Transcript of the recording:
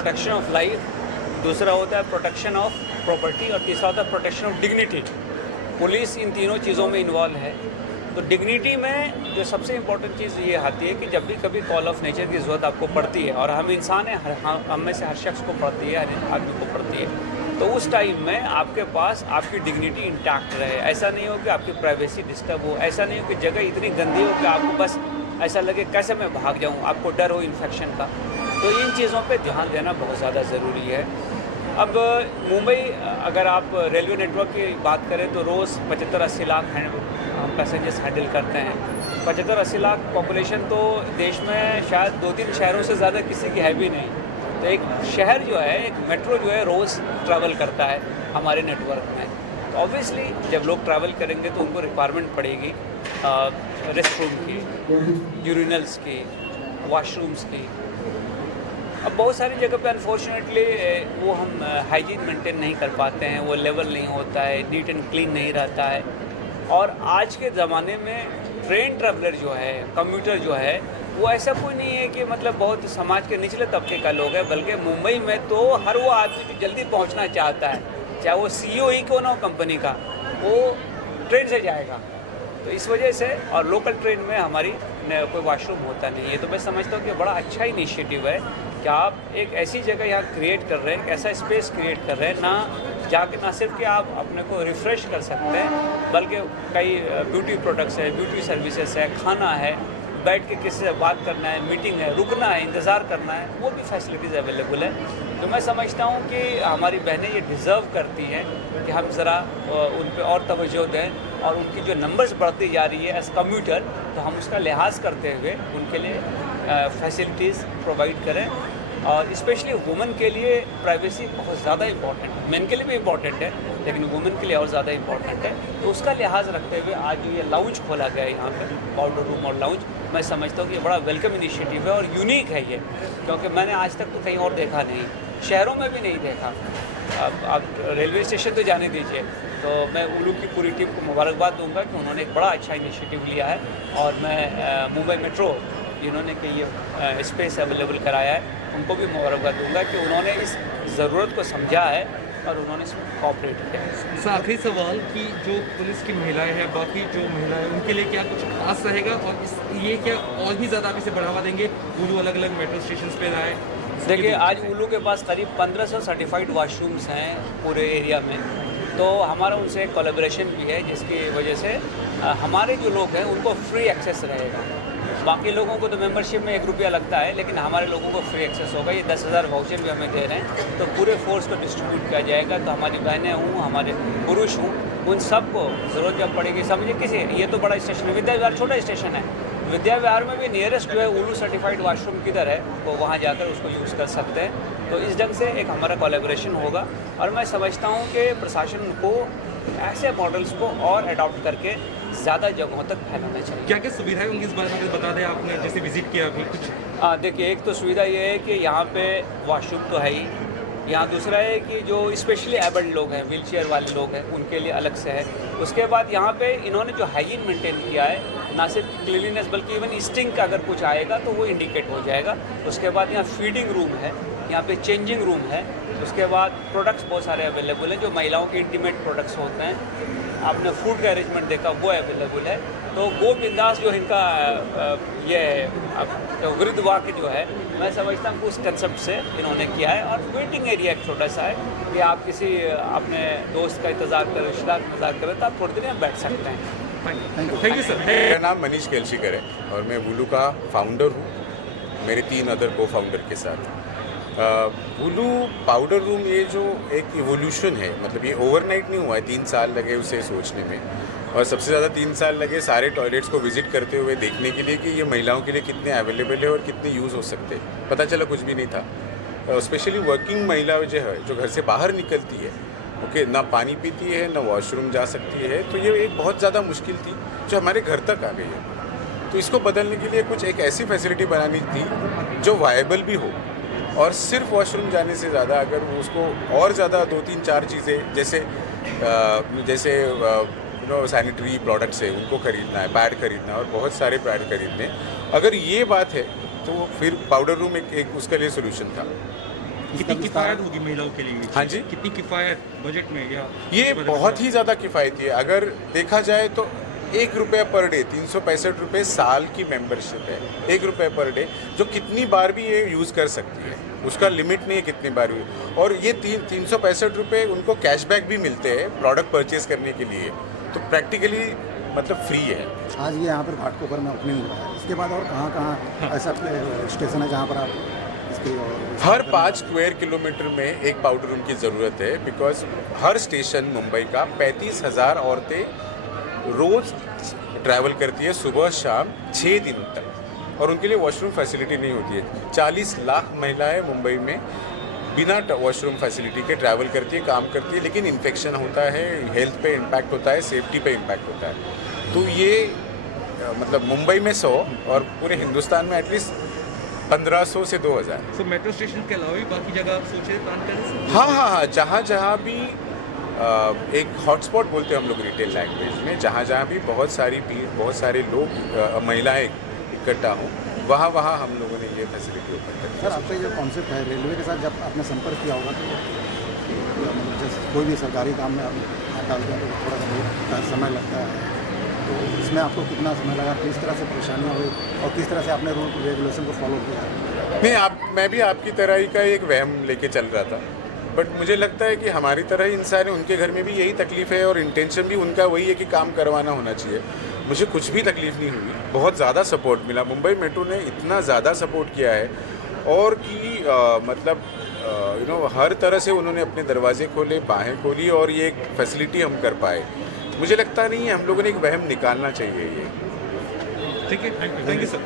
Protection of life, दूसरा होता है प्रोटेक्शन ऑफ प्रॉपर्टी और तीसरा होता है प्रोटेक्शन ऑफ डिग्निटी। पुलिस इन तीनों चीज़ों में इन्वॉल्व है। तो डिग्निटी में जो सबसे इम्पोर्टेंट चीज़ ये आती है कि जब भी कभी कॉल ऑफ नेचर की ज़रूरत आपको पड़ती है, और हम इंसान हैं, हम में से हर शख्स को पड़ती है, हर आदमी को पड़ती है, तो उस टाइम में आपके पास आपकी डिग्निटी इंटैक्ट रहे। ऐसा नहीं हो कि आपकी प्राइवेसी डिस्टर्ब हो, ऐसा नहीं हो कि जगह इतनी गंदी हो कि आपको बस ऐसा लगे कैसे मैं भाग जाऊँ, आपको डर हो इन्फेक्शन का। तो इन चीज़ों पे ध्यान देना बहुत ज़्यादा ज़रूरी है। अब मुंबई, अगर आप रेलवे नेटवर्क की बात करें तो रोज़ 75-80 लाख हम पैसेंजर्स हैंडल करते हैं। 75-80 लाख पॉपुलेशन तो देश में शायद 2-3 शहरों से ज़्यादा किसी की है भी नहीं। तो एक शहर जो है, एक मेट्रो जो है, रोज़ ट्रैवल करता है हमारे नेटवर्क में। तो ऑब्वियसली जब लोग ट्रैवल करेंगे तो उनको रिक्वायरमेंट पड़ेगी रेस्ट रूम की, यूरिनल्स की, वॉशरूम्स की। अब बहुत सारी जगह पे अनफॉर्चुनेटली वो हम हाइजीन मेंटेन नहीं कर पाते हैं, वो लेवल नहीं होता है, नीट एंड क्लीन नहीं रहता है। और आज के ज़माने में ट्रेन ट्रैवलर जो है, कम्यूटर जो है, वो ऐसा कोई नहीं है कि मतलब बहुत समाज के निचले तबके का लोग है, बल्कि मुंबई में तो हर वो आदमी जो जल्दी पहुंचना चाहता है, चाहे वो CEO ही क्यों ना हो कंपनी का, वो ट्रेन से जाएगा। तो इस वजह से, और लोकल ट्रेन में हमारी कोई वॉशरूम होता नहीं है। तो मैं समझता हूँ कि बड़ा अच्छा इनिशिएटिव है कि आप एक ऐसी जगह यहाँ क्रिएट कर रहे हैं, ऐसा स्पेस क्रिएट कर रहे हैं, ना सिर्फ कि आप अपने को रिफ़्रेश कर सकते हैं, बल्कि कई ब्यूटी प्रोडक्ट्स है, ब्यूटी सर्विसेज है, खाना है, बैठ के किसी से बात करना है, मीटिंग है, रुकना है, इंतज़ार करना है, वो भी फैसिलिटीज़ अवेलेबल है। तो मैं समझता हूँ कि हमारी बहनें ये डिज़र्व करती हैं कि हम ज़रा उन पे और तवज्जो दें, और उनकी जो नंबर्स बढ़ती जा रही है एज़ कम्यूटर, तो हम उसका लिहाज करते हुए उनके लिए फैसिलिटीज़ प्रोवाइड करें। और स्पेशली वुमेन के लिए प्राइवेसी बहुत ज़्यादा इम्पॉर्टेंट है। मेन के लिए भी इम्पॉर्टेंट है, लेकिन वुमेन के लिए और ज़्यादा इम्पॉर्टेंट है। तो उसका लिहाज रखते हुए आज ये लाउंज खोला गया है यहाँ पे, पाउडर रूम और लाउंज। मैं समझता हूँ कि ये बड़ा वेलकम इनिशिएटिव है और यूनिक है ये, क्योंकि मैंने आज तक तो कहीं और देखा नहीं, शहरों में भी नहीं देखा। अब आप रेलवे स्टेशन तो जाने दीजिए। तो मैं उलू की पूरी टीम को मुबारकबाद दूंगा कि उन्होंने एक बड़ा अच्छा इनिशिएटिव लिया है, और मैं मुंबई मेट्रो जिन्होंने कि ये स्पेस अवेलेबल कराया है, उनको भी मुबारकबाद दूंगा कि उन्होंने इस ज़रूरत को समझा है और उन्होंने इसमें कोऑपरेट किया है। सर, आखिरी सवाल कि जो पुलिस की महिलाएं हैं, बाकी जो महिलाएं, उनके लिए क्या कुछ खास रहेगा, और ये क्या और भी ज़्यादा आप इसे बढ़ावा देंगे, उलू अलग अलग मेट्रो स्टेशन पे आए? देखिए, आज उलू के पास करीब 1500 सर्टिफाइड वॉशरूम्स हैं पूरे एरिया में। तो हमारा उनसे एक कोलैबोरेशन भी है, जिसकी वजह से हमारे जो लोग हैं उनको फ्री एक्सेस रहेगा। बाकी लोगों को तो मेंबरशिप में 1 रुपया लगता है, लेकिन हमारे लोगों को फ्री एक्सेस होगा। ये 10,000 वाउचर भी हमें दे रहे हैं, तो पूरे फोर्स को डिस्ट्रीब्यूट किया जाएगा। तो हमारी बहनें हों, हमारे पुरुष हों, उन सब को ज़रूरत जब पड़ेगी, समझिए किसी, ये तो बड़ा स्टेशन है, विद्या विहार छोटा स्टेशन है, विद्या विहार में भी नियरेस्ट जो है उलू सर्टिफाइड वॉशरूम किधर है, वो वहाँ जाकर उसको यूज़ कर सकते हैं। तो इस ढंग से एक हमारा कोलैबोरेशन होगा, और मैं समझता हूँ कि प्रशासन को ऐसे मॉडल्स को और अडॉप्ट करके ज़्यादा जगहों तक फैलाना चाहिए। क्या क्या सुविधाएं होंगी इस बारे में बता दें, आपने जैसे विजिट किया अभी कुछ? देखिए, एक तो सुविधा ये है कि यहाँ पे वॉशरूम तो है ही, यहाँ दूसरा है कि जो स्पेशली एबल्ड लोग हैं, व्हील चेयर वाले लोग हैं, उनके लिए अलग से है। उसके बाद यहाँ पे इन्होंने जो हाइजीन मेंटेन किया है, ना सिर्फ क्लीनिनेस बल्कि इवन स्टिंक का अगर कुछ आएगा तो वो इंडिकेट हो जाएगा। उसके बाद यहाँ फीडिंग रूम है, यहाँ पे चेंजिंग रूम है। उसके बाद प्रोडक्ट्स बहुत सारे अवेलेबल हैं, जो महिलाओं के इंटीमेट प्रोडक्ट्स होते हैं। आपने फूड का अरेंजमेंट देखा, वो अवेलेबल है। तो वो बिंदास जो इनका ये है वृद्ध वाक्य जो है, मैं समझता हूँ उस कंसेप्ट से इन्होंने किया है। और वेटिंग एरिया एक छोटा सा है कि आप किसी अपने दोस्त का इंतज़ार करें, रिश्तेदार का इंतज़ार करें, तो आप थोड़ी देर में बैठ सकते हैं। Thank you sir. मेरा नाम मनीष केलशीकर है और मैं वुलू का फाउंडर हूँ, मेरे 3 अदर को फाउंडर के साथ। वुलू पाउडर रूम ये जो एक इवोल्यूशन है, मतलब ये ओवरनाइट नहीं हुआ है, 3 साल लगे उसे सोचने में, और सबसे ज़्यादा 3 साल लगे सारे टॉयलेट्स को विजिट करते हुए देखने के लिए कि ये महिलाओं के लिए कितने अवेलेबल है और कितने यूज़ हो सकते हैं। पता चला कुछ भी नहीं था। स्पेशली वर्किंग महिला जो है, जो घर से बाहर निकलती है, ओके, ना पानी पीती है, ना वॉशरूम जा सकती है, तो ये एक बहुत ज़्यादा मुश्किल थी जो हमारे घर तक आ गई है। तो इसको बदलने के लिए कुछ एक ऐसी फैसिलिटी बनानी थी जो वायबल भी हो, और सिर्फ वॉशरूम जाने से ज़्यादा अगर उसको और ज़्यादा 2-3-4 चीज़ें जैसे सैनिटरी प्रोडक्ट्स है उनको ख़रीदना है, पैड खरीदना है और बहुत सारे पैड खरीदने, अगर ये बात है तो फिर पाउडर रूम एक उसके लिए सोल्यूशन था। कितनी किफ़ायत होगी महिलाओं के लिए? हाँ जी? कितनी किफ़ायत बजट में या ये बहुत ही ज़्यादा किफ़ायती है। अगर देखा जाए तो ₹1 पर डे 365 रुपये साल की मेंबरशिप है। ₹1 पर डे जो कितनी बार भी ये यूज़ कर सकती है, उसका लिमिट नहीं है कितनी बार भी। और ये 365 रुपये उनको कैशबैक भी मिलते हैं प्रोडक्ट परचेज करने के लिए, तो प्रैक्टिकली मतलब फ्री है। आज ये यहाँ पर घाटकोपर में ओपनिंग हुआ है, इसके बाद और कहाँ ऐसा स्टेशन है जहाँ पर आप इसकी हर 5 स्क्वायर किलोमीटर में एक पाउडर रूम की ज़रूरत है, बिकॉज हर स्टेशन मुंबई का 35,000 औरतें रोज़ ट्रैवल करती है सुबह शाम 6 दिन तक, और उनके लिए वॉशरूम फैसिलिटी नहीं होती है। 40 लाख महिलाएं मुंबई में बिना वॉशरूम फैसिलिटी के ट्रैवल करती है, काम करती है, लेकिन इन्फेक्शन होता है, हेल्थ पे इम्पैक्ट होता है, सेफ्टी पे इम्पैक्ट होता है। तो ये मतलब मुंबई में 100 और पूरे हिंदुस्तान में एटलीस्ट 1500 से 2000। सो मेट्रो स्टेशन के अलावा भी बाकी जगह आप सोच रहे हैं प्लान करें? हाँ, जहाँ जहाँ भी एक हॉटस्पॉट बोलते हैं हम लोग रिटेल लैंग्वेज में, जहाँ जहाँ भी बहुत सारी भीड़, बहुत सारे लोग, महिलाएं इकट्ठा हों, वहाँ हम लोगों ने ये फैसिलिटी ओपन कर दी। सर, आपका जो कॉन्सेप्ट है रेलवे के साथ जब आपने संपर्क किया होगा तो मतलब जैसे कोई भी सरकारी काम में आप हाथ डालते हैं तो थोड़ा सा बहुत समय लगता है, तो इसमें आपको कितना समय लगा, किस तरह से परेशानियाँ हुई और किस तरह से आपने रूल रेगुलेशन को फॉलो किया? नहीं, मैं भी आपकी तरह ही का एक वहम लेके चल रहा था, बट मुझे लगता है कि हमारी तरह ही इंसान है, उनके घर में भी यही तकलीफ है और इंटेंशन भी उनका वही है कि काम करवाना होना चाहिए। मुझे कुछ भी तकलीफ नहीं हुई, बहुत ज़्यादा सपोर्ट मिला। मुंबई मेट्रो ने इतना ज़्यादा सपोर्ट किया है और कि मतलब हर तरह से उन्होंने अपने दरवाजे खोले, बाहें खोली और ये एक फैसिलिटी हम कर पाए। मुझे लगता नहीं है, हम लोगों ने एक वहम निकालना चाहिए ये। ठीक है, थैंक यू सर।